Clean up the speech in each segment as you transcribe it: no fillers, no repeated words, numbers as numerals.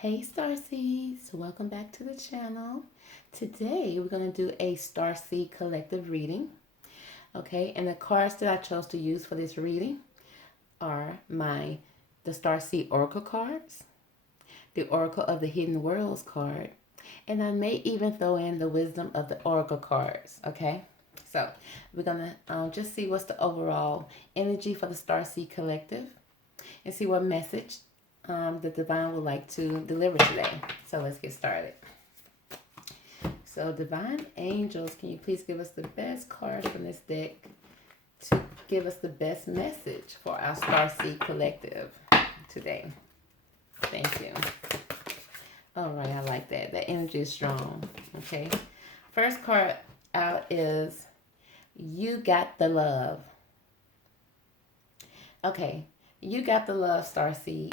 Hey Starseeds, welcome back to the channel. Today we're going to do a Starseed collective reading. Okay, and the cards that I chose to use for this reading are the Starseed Oracle cards, the Oracle of the Hidden Worlds card, and I may even throw in the Wisdom of the Oracle cards. Okay, so we're going to just see what's the overall energy for the Starseed collective and see what message the divine would like to deliver today. So let's get started. So divine angels, can you please give us the best card from this deck to give us the best message for our Starseed collective today? Thank you. All right, I like that. That energy is strong. Okay. First card out is You Got the Love. Okay. You got the love, Starseed.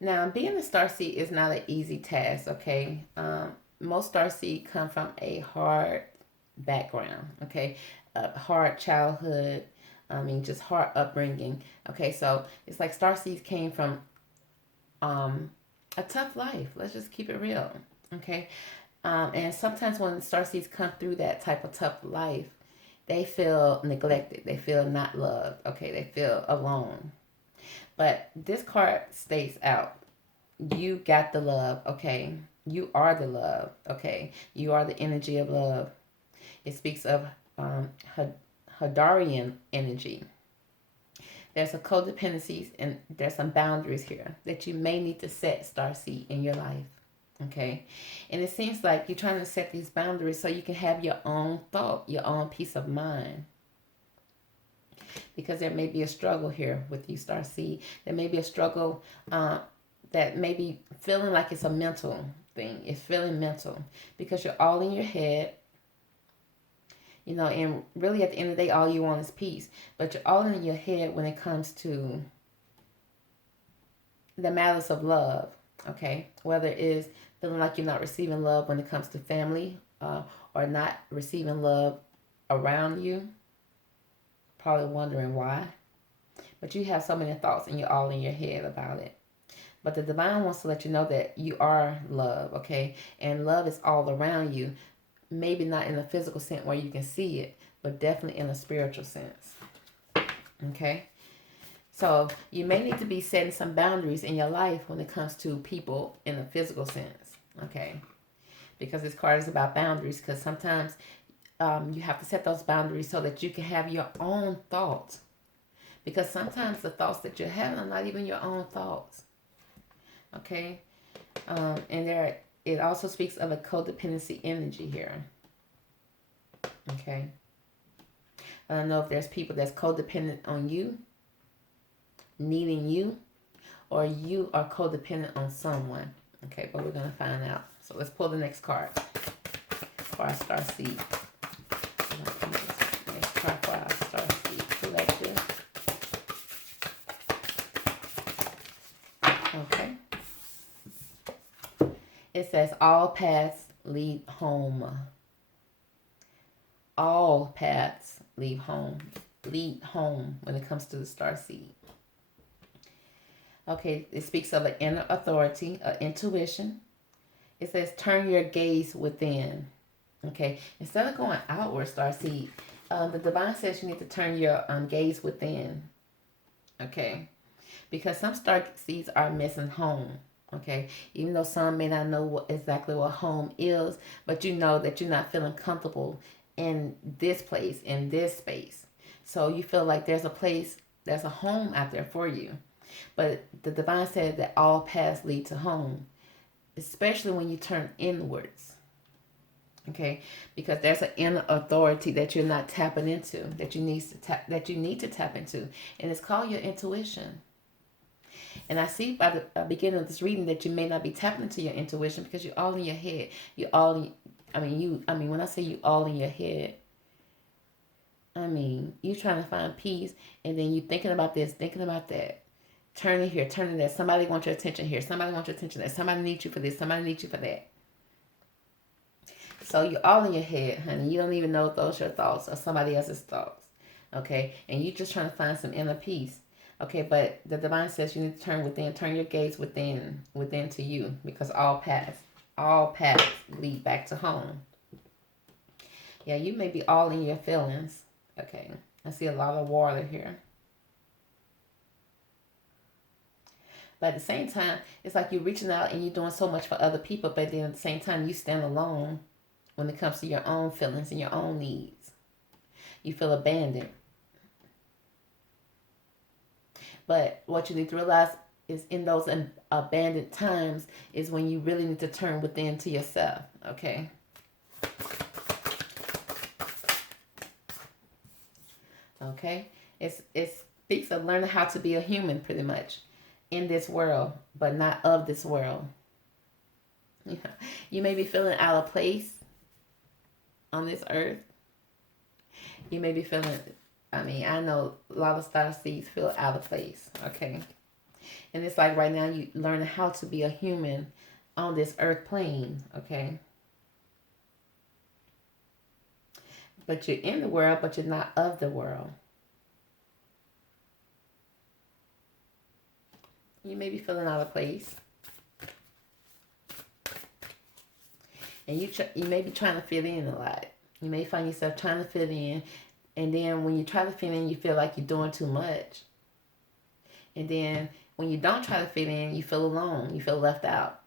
Now, being a starseed is not an easy task, okay? Most starseed come from a hard background, okay? A hard childhood, just hard upbringing, okay? So it's like starseeds came from a tough life. Let's just keep it real, okay? And sometimes when starseeds come through that type of tough life, they feel neglected. They feel not loved, okay? They feel alone. But this card states out, you got the love, okay? You are the love, okay? You are the energy of love. It speaks of Hadarian energy. There's a codependencies and there's some boundaries here that you may need to set, Starseed, in your life, okay? And it seems like you're trying to set these boundaries so you can have your own thought, your own peace of mind. Because there may be a struggle here with you, Starseed. There may be a struggle that may be feeling like it's a mental thing. It's feeling mental because you're all in your head, and really at the end of the day, all you want is peace. But you're all in your head when it comes to the matters of love, okay? Whether it is feeling like you're not receiving love when it comes to family or not receiving love around you. Probably wondering why. But you have so many thoughts and you're all in your head about it. But the divine wants to let you know that you are love, okay? And love is all around you. Maybe not in a physical sense where you can see it, but definitely in a spiritual sense, okay? So you may need to be setting some boundaries in your life when it comes to people in a physical sense, okay? Because this card is about boundaries, because sometimes you have to set those boundaries so that you can have your own thoughts. Because sometimes the thoughts that you're having are not even your own thoughts. Okay? And it also speaks of a codependency energy here. Okay? I don't know if there's people that's codependent on you, needing you, or you are codependent on someone. Okay, but we're going to find out. So let's pull the next card for our Starseed. Next card for our Starseed collective. Okay. It says all paths lead home. All paths lead home. Lead home when it comes to the Starseed. Okay, it speaks of an inner authority, an intuition. It says turn your gaze within. Okay, instead of going outward, Starseed, the divine says you need to turn your gaze within. Okay, because some Starseeds are missing home. Okay, even though some may not know exactly what home is, but you know that you're not feeling comfortable in this place, in this space. So you feel like there's a place, there's a home out there for you. But the divine said that all paths lead to home, especially when you turn inwards. Okay, because there's an inner authority that you're not tapping into, that you need to tap into, and it's called your intuition. And I see by the beginning of this reading that you may not be tapping into your intuition because you're all in your head. When I say you all in your head, you trying to find peace and then you thinking about this, thinking about that. Turning here, turning there. Somebody wants your attention here. Somebody wants your attention there. Somebody needs you for this. Somebody needs you for that. So you're all in your head, honey. You don't even know if those are your thoughts or somebody else's thoughts. Okay? And you're just trying to find some inner peace. Okay, but the divine says you need to turn within, turn your gaze within to you, because all paths lead back to home. Yeah, you may be all in your feelings. Okay, I see a lot of water here. But at the same time, it's like you're reaching out and you're doing so much for other people, but then at the same time, you stand alone when it comes to your own feelings and your own needs. You feel abandoned. But what you need to realize is in those abandoned times is when you really need to turn within to yourself, okay? Okay? It speaks of learning how to be a human pretty much in this world, but not of this world. Yeah. You may be feeling out of place on this earth. You may be feeling, I know a lot of star seeds feel out of place, okay? And it's like right now you learning how to be a human on this earth plane, okay? But you're in the world, but you're not of the world. You may be feeling out of place. And you may be trying to fit in a lot. You may find yourself trying to fit in. And then when you try to fit in, you feel like you're doing too much. And then when you don't try to fit in, you feel alone. You feel left out.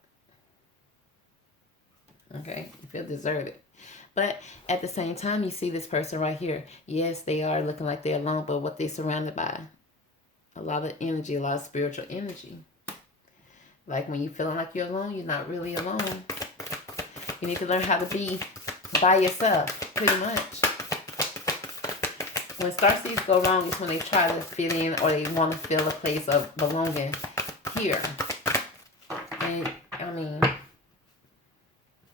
Okay? You feel deserted. But at the same time, you see this person right here. Yes, they are looking like they're alone, but what they're surrounded by? A lot of energy, a lot of spiritual energy. Like when you're feeling like you're alone, you're not really alone. You need to learn how to be by yourself, pretty much. When starseeds go wrong is when they try to fit in or they want to feel a place of belonging here. And,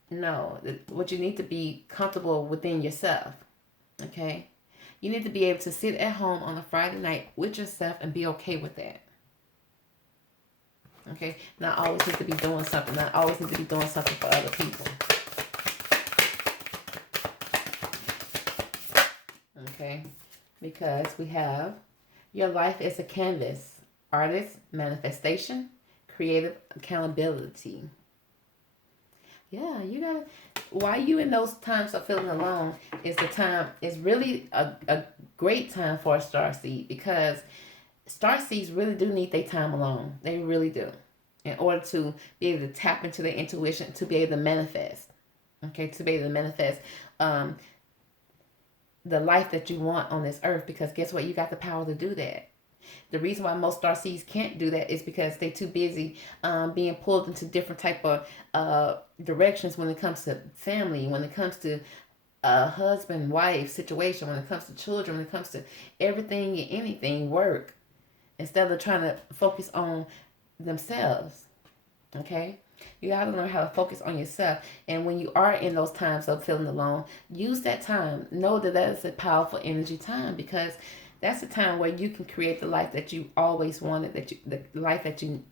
no. What you need to be comfortable within yourself, okay? You need to be able to sit at home on a Friday night with yourself and be okay with that. Okay? Not always need to be doing something. Not always need to be doing something for other people. Okay? Because we have your life is a canvas. Artist, manifestation, creative accountability. Yeah, you gotta. Why you in those times of feeling alone is the time. Is really a great time for a starseed, because starseeds really do need their time alone. They really do, in order to be able to tap into their intuition, to be able to manifest. Okay, to be able to manifest the life that you want on this earth. Because guess what? You got the power to do that. The reason why most starseeds can't do that is because they're too busy being pulled into different type of directions when it comes to family, when it comes to husband, wife situation, when it comes to children, when it comes to everything and anything, work, instead of trying to focus on themselves. Okay? You got to learn how to focus on yourself. And when you are in those times of feeling alone, use that time. Know that that is a powerful energy time, because that's the time where you can create the life that you always wanted, the life that you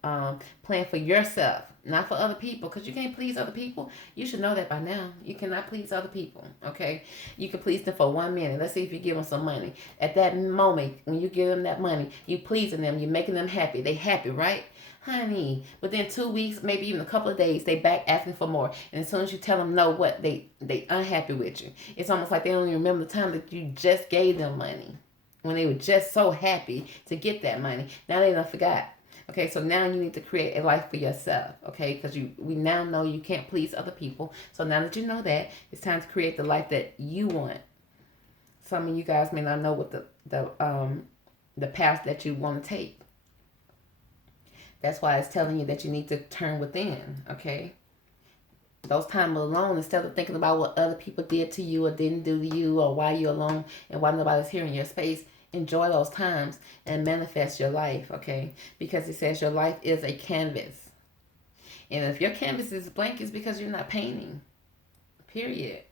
plan for yourself, not for other people, because you can't please other people. You should know that by now. You cannot please other people, okay? You can please them for 1 minute. Let's see if you give them some money. At that moment, when you give them that money, you pleasing them, you're making them happy. They happy, right? Honey, within 2 weeks, maybe even a couple of days, they back asking for more. And as soon as you tell them no, what, they unhappy with you. It's almost like they don't even remember the time that you just gave them money, when they were just so happy to get that money. Now they done forgot. Okay, so now you need to create a life for yourself, okay? Because we now know you can't please other people. So now that you know that, it's time to create the life that you want. Some of you guys may not know what the path that you want to take. That's why it's telling you that you need to turn within, okay? Those times alone, instead of thinking about what other people did to you or didn't do to you, or why you're alone and why nobody's here in your space, enjoy those times and manifest your life, okay? Because it says your life is a canvas. And if your canvas is blank, it's because you're not painting, period.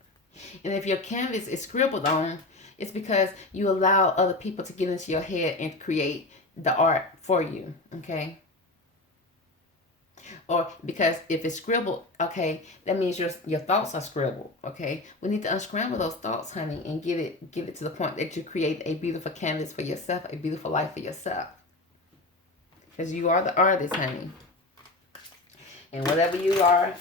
And if your canvas is scribbled on, it's because you allow other people to get into your head and create the art for you, okay? Or because if it's scribbled, okay, that means your thoughts are scribbled, okay? We need to unscramble those thoughts, honey, and get it to the point that you create a beautiful canvas for yourself, a beautiful life for yourself. because you are the artist, honey. And whatever you are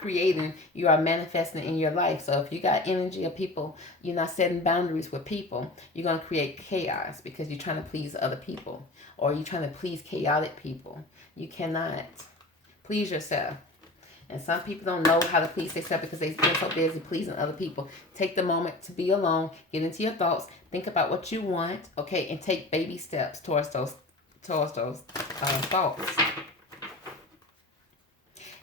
creating, you are manifesting in your life. So if you got energy of people, you're not setting boundaries with people, you're going to create chaos because you're trying to please other people, or you're trying to please chaotic people. You cannot please yourself. And some people don't know how to please themselves because they've been so busy pleasing other people. Take the moment to be alone, get into your thoughts, think about what you want, okay, and take baby steps towards those thoughts.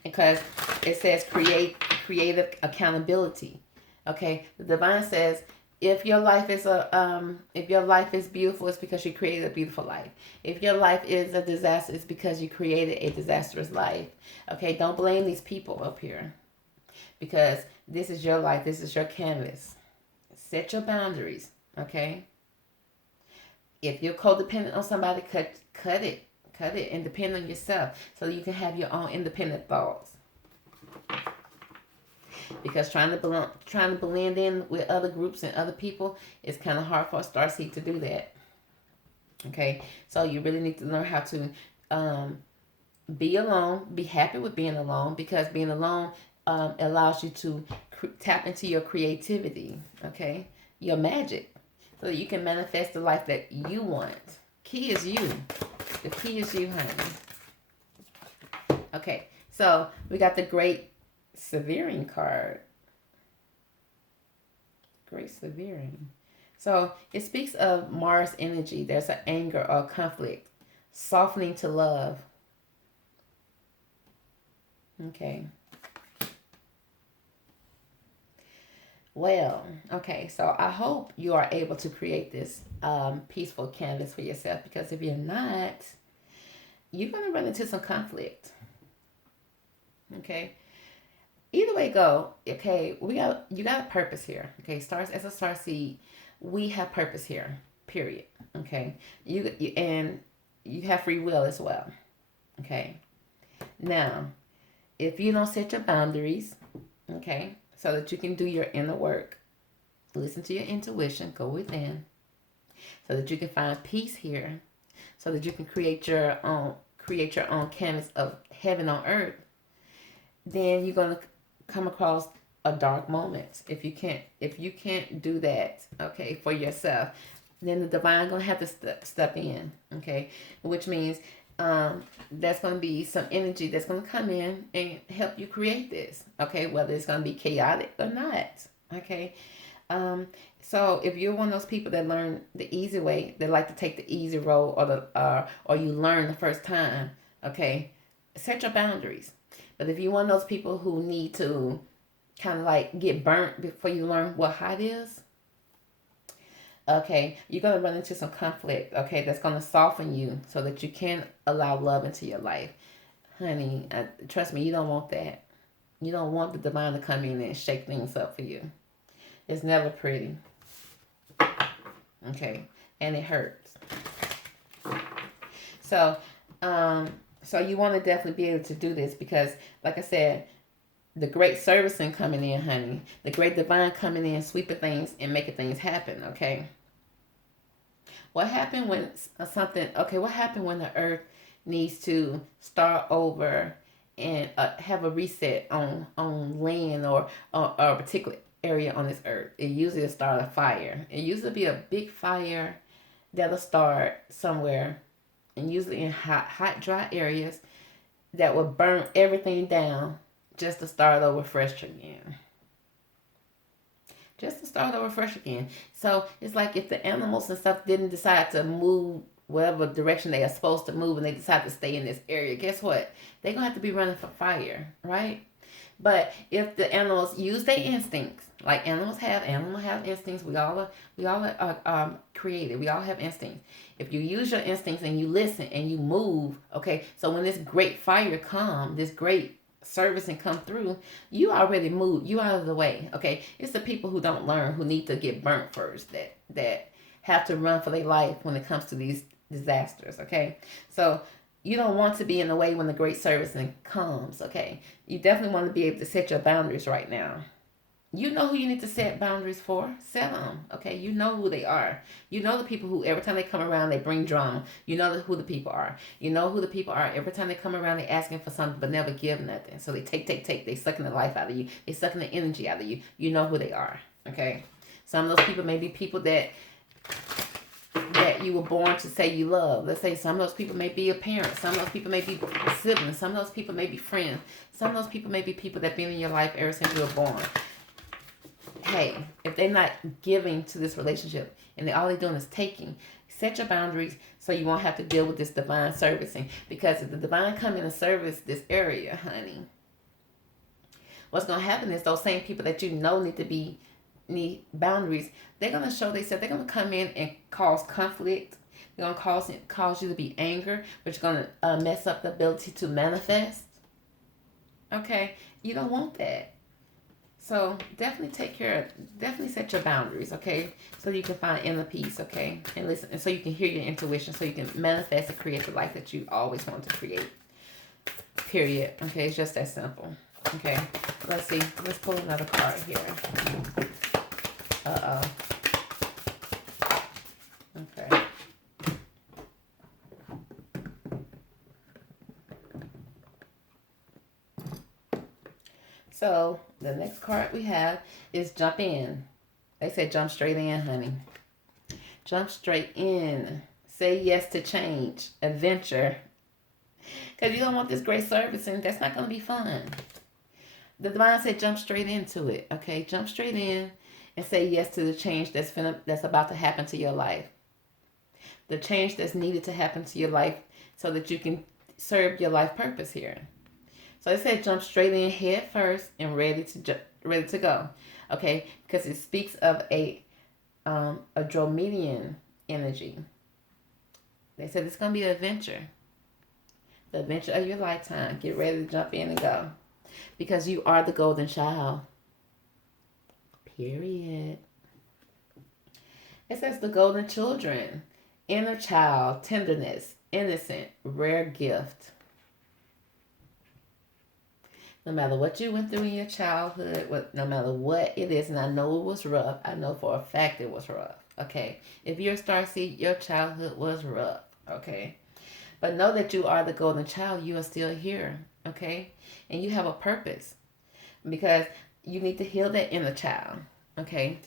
Because it says creative accountability. Okay, the divine says if your life is beautiful, it's because you created a beautiful life. If your life is a disaster, it's because you created a disastrous life. Okay, don't blame these people up here, because this is your life. This is your canvas. Set your boundaries. Okay. If you're codependent on somebody, cut it, and depend on yourself so that you can have your own independent thoughts. Because trying to blend in with other groups and other people is kind of hard for a starseed to do that. Okay, so you really need to learn how to be alone, be happy with being alone, because being alone allows you to tap into your creativity, okay, your magic, so that you can manifest the life that you want. Key is you. The key is you, honey. Okay, so we got the Great Severing card. Great Severing. So it speaks of Mars energy. There's an anger or conflict, softening to love. Okay. Well, okay, so I hope you are able to create this peaceful canvas for yourself, because if you're not, you're going to run into some conflict. Okay. Either way go, okay, you got a purpose here. Okay, stars, as a star seed, we have purpose here. Period. Okay. And you have free will as well. Okay. Now, if you don't set your boundaries, okay, so that you can do your inner work, listen to your intuition, go within, so that you can find peace here, so that you can create your own canvas of heaven on earth, then you're going to come across a dark moment. If you can't do that, okay, for yourself, then the divine going to have to step in, okay, which means there's going to be some energy that's going to come in and help you create this, okay, whether it's going to be chaotic or not, okay. So if you're one of those people that learn the easy way, that like to take the easy road, or you learn the first time, okay, set your boundaries. But if you're one of those people who need to kind of like get burnt before you learn what hot is, okay, you're going to run into some conflict, okay, that's going to soften you so that you can allow love into your life. Honey, trust me, you don't want that. You don't want the divine to come in and shake things up for you. It's never pretty. Okay, and it hurts. So you want to definitely be able to do this, because, like I said, the great servicing coming in, honey. The great divine coming in, sweeping things and making things happen, okay? What happened when what happened when the earth needs to start over and have a reset on land or a particular area on this earth? It usually will start a fire. It usually be a big fire that'll start somewhere, and usually in hot, dry areas that will burn everything down just to start over fresh again. So it's like if the animals and stuff didn't decide to move whatever direction they are supposed to move, and they decide to stay in this area, guess what? They're going to have to be running for fire, right? But if the animals use their instincts, like animals have instincts. We all are created. We all have instincts. If you use your instincts and you listen and you move, okay, so when this great fire comes, this great service and come through, you already moved. You out of the way, okay? It's the people who don't learn, who need to get burnt first, that have to run for their life when it comes to these disasters, okay? So you don't want to be in the way when the great servicing comes, okay? You definitely want to be able to set your boundaries right now, You know who you need to set boundaries for. Set them. Okay. You know who they are. You know the people who every time they come around they bring drama. You know who the people are. You know who the people are. Every time they come around they asking for something but never give nothing. So they take. They sucking the life out of you. They sucking the energy out of you. You know who they are. Okay. Some of those people may be people that you were born to say you love. Let's say some of those people may be a parent. Some of those people may be siblings. Some of those people may be friends. Some of those people may be people that been in your life ever since you were born. Hey, if they're not giving to this relationship and all they're doing is taking, set your boundaries so you won't have to deal with this divine servicing. Because if the divine come in and service this area, honey, what's going to happen is those same people that you know need boundaries, they're going to show themselves. They're going to come in and cause conflict. They're going to cause you to be angry, which is going to mess up the ability to manifest. Okay, you don't want that. So definitely definitely set your boundaries, okay? So you can find inner peace, okay? And listen, and so you can hear your intuition, so you can manifest and create the life that you always want to create. Period. Okay, it's just that simple. Okay, let's see. Let's pull another card here. Okay. So the next card we have is jump in. They say jump straight in, honey. Jump straight in. Say yes to change, adventure. Because you don't want this great service and that's not going to be fun. The divine said jump straight into it. Okay, jump straight in and say yes to the change that's about to happen to your life. The change that's needed to happen to your life so that you can serve your life purpose here. So it said jump straight in head first and ready to go. Okay, because it speaks of a Dromedian energy. They said it's going to be an adventure. The adventure of your lifetime. Get ready to jump in and go. Because you are the golden child. Period. It says the golden children. Inner child. Tenderness. Innocent. Rare gift. No matter what you went through in your childhood, no matter what it is, and I know it was rough. I know for a fact it was rough. Okay. If you're a starseed, your childhood was rough. Okay. But know that you are the golden child. You are still here. Okay. And you have a purpose. Because you need to heal that inner child. Okay.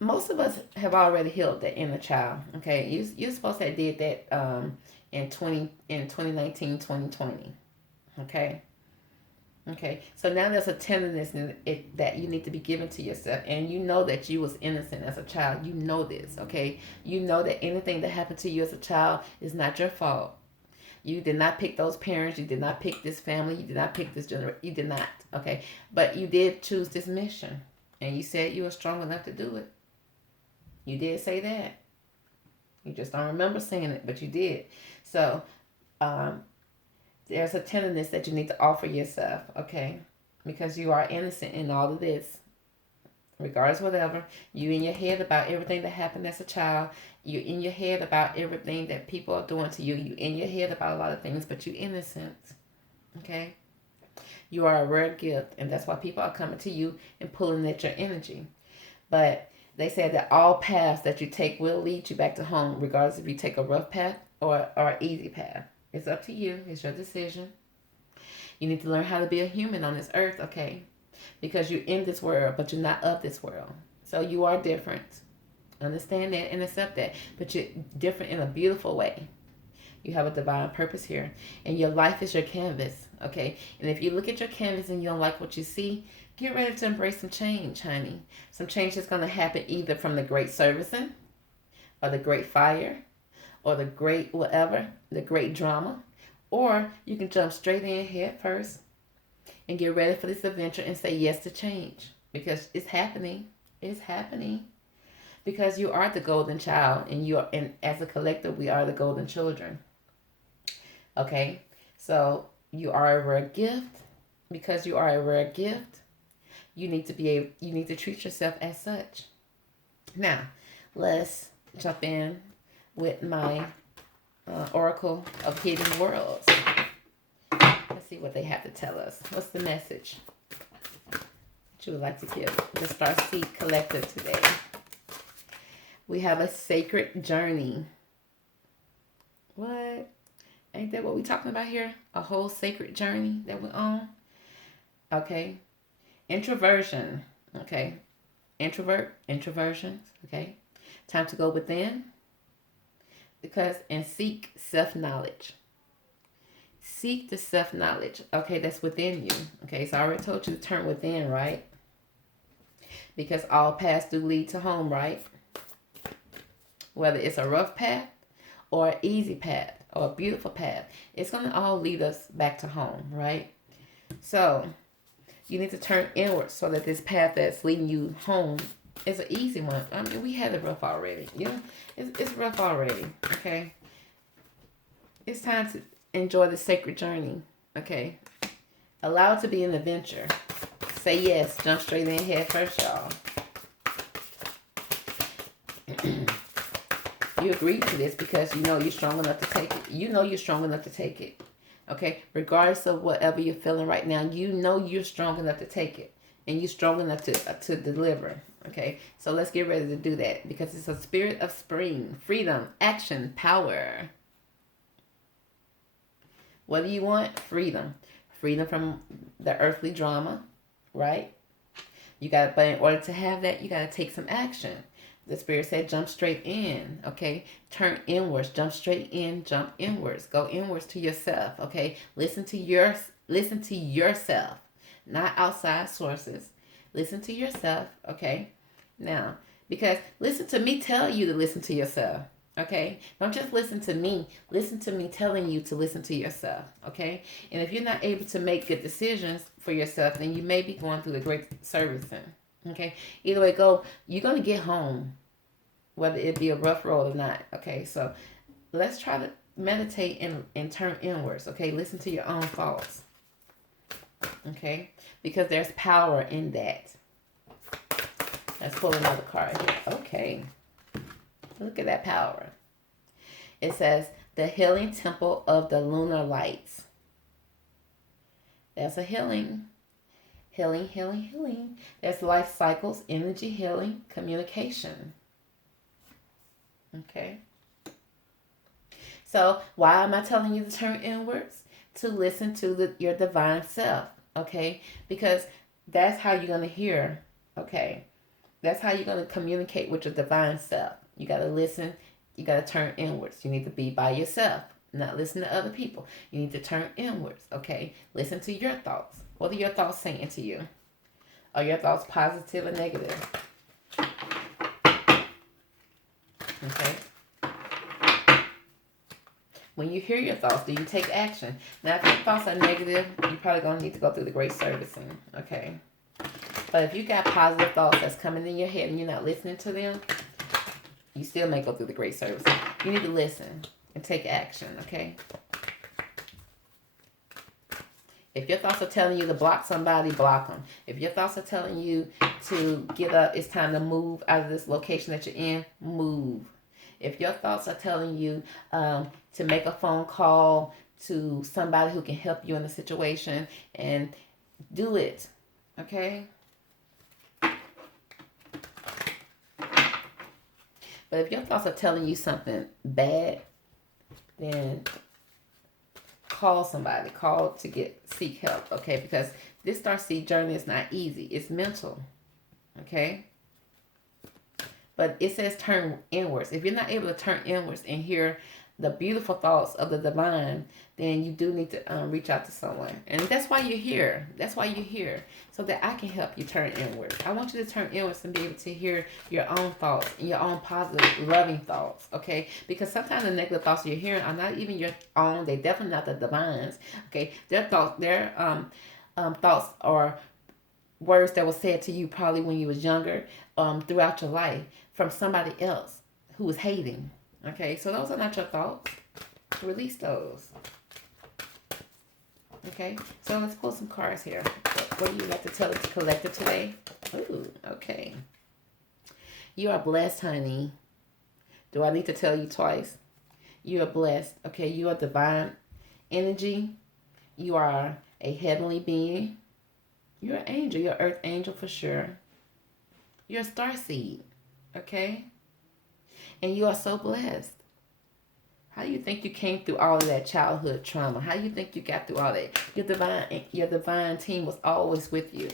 Most of us have already healed that inner child. Okay. You're supposed to have did that in 2019, 2020. Okay. Okay, so now there's a tenderness in it that you need to be given to yourself, and you know that you was innocent as a child. You know this, okay? You know that anything that happened to you as a child is not your fault. You did not pick those parents. You did not pick this family. You did not pick this generation. You did not, okay? But you did choose this mission, and you said you were strong enough to do it. You did say that. You just don't remember saying it, but you did. So, there's a tenderness that you need to offer yourself, okay? Because you are innocent in all of this. Regardless, whatever. You in your head about everything that happened as a child. You in your head about everything that people are doing to you. You in your head about a lot of things, but you innocent, okay? You are a rare gift, and that's why people are coming to you and pulling at your energy. But they said that all paths that you take will lead you back to home, regardless if you take a rough path or an easy path. It's up to you. It's your decision. You need to learn how to be a human on this earth, okay? Because you're in this world, but you're not of this world. So you are different. Understand that and accept that. But you're different in a beautiful way. You have a divine purpose here. And your life is your canvas, okay? And if you look at your canvas and you don't like what you see, get ready to embrace some change, honey. Some change that's going to happen either from the great servicing or the great fire or the great whatever, the great drama, or you can jump straight in head first and get ready for this adventure and say yes to change because it's happening. It's happening because you are the golden child and as a collective, we are the golden children. Okay, so you are a rare gift. Because you are a rare gift, you need to treat yourself as such. Now, let's jump in with my Oracle of Hidden Worlds. Let's see what they have to tell us. What's the message that you would like to give the Starseed Collective today? We have a sacred journey. What? Ain't that what we're talking about here? A whole sacred journey that we're on? Okay. Introversion. Okay. Introversions. Okay. Time to go within. And seek self-knowledge. Seek the self-knowledge. Okay, that's within you. Okay, so I already told you to turn within, right? Because all paths do lead to home, right? Whether it's a rough path or an easy path or a beautiful path, it's going to all lead us back to home, right? So you need to turn inward so that this path that's leading you home is an easy one. I mean, we had it rough already. It's rough already, okay? It's time to enjoy the sacred journey, okay? Allow it to be an adventure. Say yes. Jump straight in head first, y'all. You agreed to this because you know you're strong enough to take it. You know you're strong enough to take it. Okay? Regardless of whatever you're feeling right now, you know you're strong enough to take it. And you're strong enough to deliver. Okay? So let's get ready to do that because it's a spirit of spring, freedom, action, power. What do you want? Freedom. Freedom from the earthly drama, right? But in order to have that, you got to take some action. The Spirit said, jump straight in, okay? Turn inwards, jump straight in, jump inwards. Go inwards to yourself, okay? Listen to yourself, not outside sources. Listen to yourself, okay? Now, because listen to me tell you to listen to yourself, okay? Don't just listen to me. Listen to me telling you to listen to yourself, okay? And if you're not able to make good decisions for yourself, then you may be going through the great servicing. Okay, either way go, you're going to get home, whether it be a rough road or not. Okay, so let's try to meditate and turn inwards. Okay, listen to your own thoughts. Okay, because there's power in that. Let's pull another card here. Okay, look at that power. It says, the healing temple of the lunar lights. That's a healing. Healing. There's life cycles, energy healing, communication. Okay. So why am I telling you to turn inwards? To listen to your divine self. Okay. Because that's how you're going to hear. Okay. That's how you're going to communicate with your divine self. You got to listen. You got to turn inwards. You need to be by yourself. Not listen to other people. You need to turn inwards. Okay. Listen to your thoughts. What are your thoughts saying to you? Are your thoughts positive or negative? Okay. When you hear your thoughts, do you take action? Now, if your thoughts are negative, you're probably going to need to go through the great servicing. Okay. But if you got positive thoughts that's coming in your head and you're not listening to them, you still may go through the great servicing. You need to listen and take action. Okay. If your thoughts are telling you to block somebody, block them. If your thoughts are telling you to get up, it's time to move out of this location that you're in, move. If your thoughts are telling you to make a phone call to somebody who can help you in the situation, and do it. Okay? But if your thoughts are telling you something bad, then call somebody. Call to seek help, okay? Because this Starseed journey is not easy. It's mental, okay? But it says turn inwards. If you're not able to turn inwards and hear the beautiful thoughts of the divine, then you do need to reach out to someone. And that's why you're here. That's why you're here. So that I can help you turn inwards. I want you to turn inwards and be able to hear your own thoughts and your own positive, loving thoughts. Okay? Because sometimes the negative thoughts you're hearing are not even your own. They're definitely not the divine's. Okay? Their thoughts are words that were said to you probably when you was younger, throughout your life, from somebody else who was hating. Okay, so those are not your thoughts. Release those. Okay, so let's pull some cards here. What do you like to tell the collective today? Ooh, okay. You are blessed, honey. Do I need to tell you twice? You are blessed. Okay, you are divine energy. You are a heavenly being. You're an angel. You're an earth angel for sure. You're a star seed. Okay? And you are so blessed. How do you think you came through all of that childhood trauma? How do you think you got through all that? Your divine team was always with you.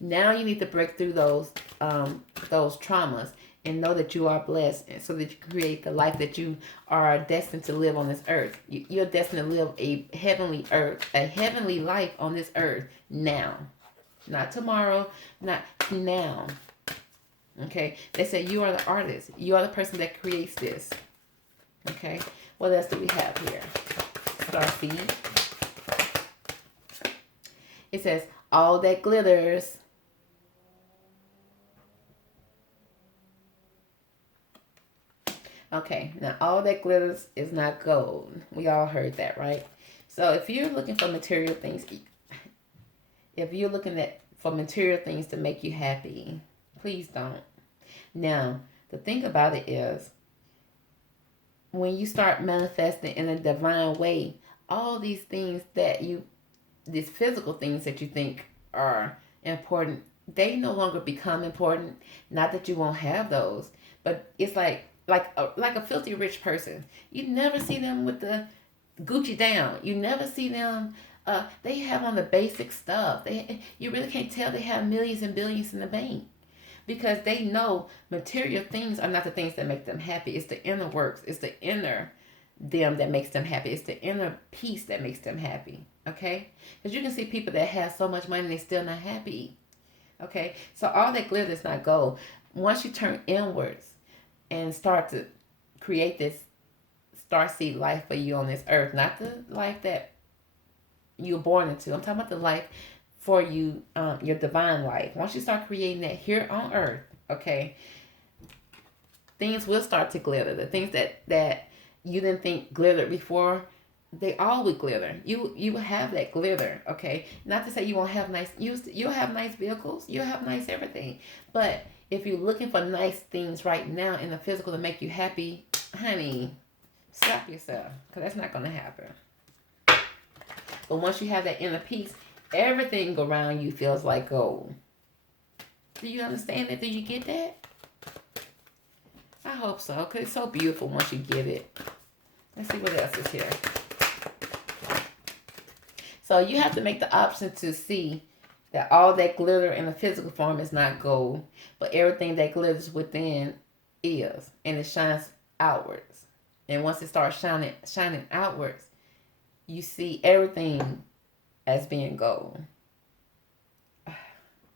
Now you need to break through those traumas and know that you are blessed, and so that you create the life that you are destined to live on this earth. You're destined to live a heavenly life on this earth now, not tomorrow, not now. Okay, they say you are the artist. You are the person that creates this. Okay, what else do we have here? Starseed. It says all that glitters. Okay, now all that glitters is not gold. We all heard that, right? So if you're looking for material things, if you're looking for material things to make you happy, please don't. Now, the thing about it is, when you start manifesting in a divine way, all these things these physical things that you think are important, they no longer become important. Not that you won't have those, but it's like a filthy rich person. You never see them with the Gucci down. You never see them. They have on the basic stuff. You really can't tell they have millions and billions in the bank, because they know material things are not the things that make them happy. It's the inner works. It's the inner them that makes them happy. It's the inner peace that makes them happy. Okay? Because you can see people that have so much money and they're still not happy. Okay? So all that glitter is not gold. Once you turn inwards and start to create this starseed life for you on this earth, not the life that you're born into. I'm talking about the life for you, your divine life. Once you start creating that here on earth, okay, things will start to glitter. The things that you didn't think glittered before, they all will glitter. You will have that glitter, okay? Not to say you won't have you'll have nice vehicles, you'll have nice everything. But if you're looking for nice things right now in the physical to make you happy, honey, stop yourself, because that's not going to happen. But once you have that inner peace, everything around you feels like gold. Do you understand that? Do you get that? I hope so, because it's so beautiful once you get it. Let's see what else is here. So you have to make the option to see that all that glitter in the physical form is not gold, but everything that glitters within is, and it shines outwards. And once it starts shining outwards, you see everything as being gold.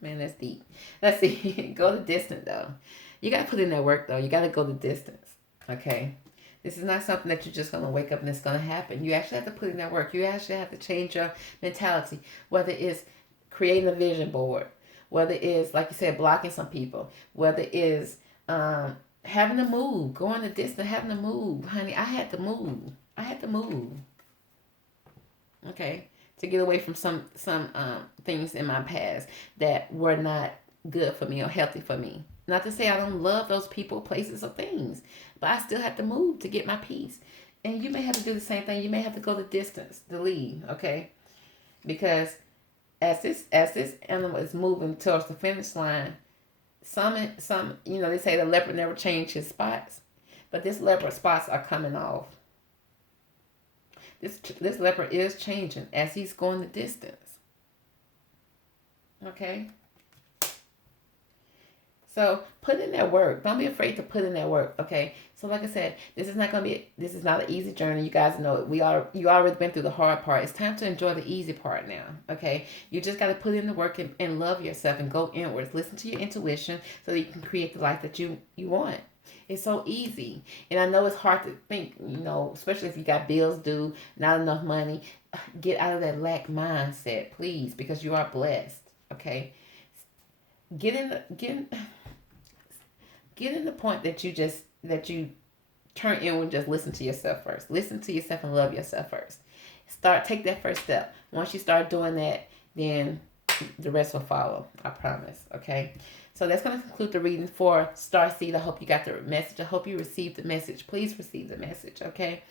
Man, that's deep. Let's see. Go the distance, though. You got to put in that work, though. You got to go the distance. Okay? This is not something that you're just going to wake up and it's going to happen. You actually have to put in that work. You actually have to change your mentality. Whether it's creating a vision board. Whether it's, like you said, blocking some people. Whether it's having to move. Going the distance, having to move. Honey, I had to move. Okay? To get away from some things in my past that were not good for me or healthy for me. Not to say I don't love those people, places, or things, but I still have to move to get my peace. And you may have to do the same thing. You may have to go the distance to leave, okay? Because as this animal is moving towards the finish line, some they say the leopard never changed his spots, but this leopard spots are coming off. This leopard is changing as he's going the distance. Okay? So put in that work. Don't be afraid to put in that work. Okay? So like I said, this is not an easy journey. You guys know it. You already been through the hard part. It's time to enjoy the easy part now. Okay? You just got to put in the work and love yourself and go inwards. Listen to your intuition so that you can create the life that you want. It's so easy. And I know it's hard to think, especially if you got bills due, not enough money. Get out of that lack mindset, please, because you are blessed. Okay? Get in the point that you turn inward and just listen to yourself first. Listen to yourself and love yourself first. Take that first step. Once you start doing that, then the rest will follow. I promise. Okay. So that's going to conclude the reading for Starseed. I hope you got the message. I hope you received the message. Please receive the message, okay?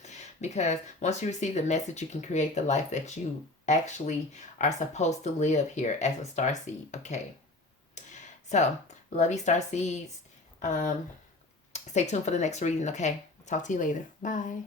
Because once you receive the message, you can create the life that you actually are supposed to live here as a Starseed, okay? So, love you, Starseeds. Stay tuned for the next reading, okay? Talk to you later. Bye.